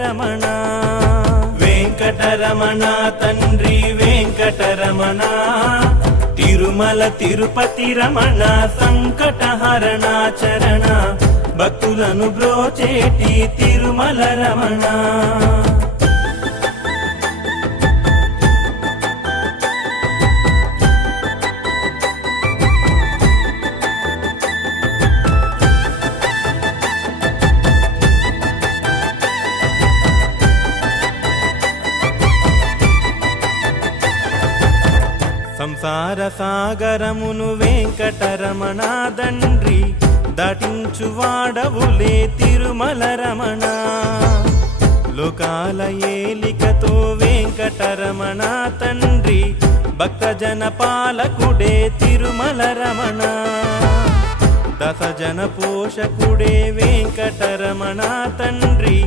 రమణ. వెంకటరమణ తండ్రి వెంకటరమణ, తిరుమల తిరుపతి రమణ, సంకటహరణ చరణ, భక్తులను బ్రోచేటి తిరుమల రమణ. సంసార సాగరమును వెంకటరమణ దండ్రి, దాటించువాడవులే తిరుమల రమణ. లోకాల ఏలికతో వెంకటరమణ తండ్రి, భక్తజన పాలకుడే తిరుమల రమణ. దశజన పోషకుడే వెంకటరమణ తండ్రి,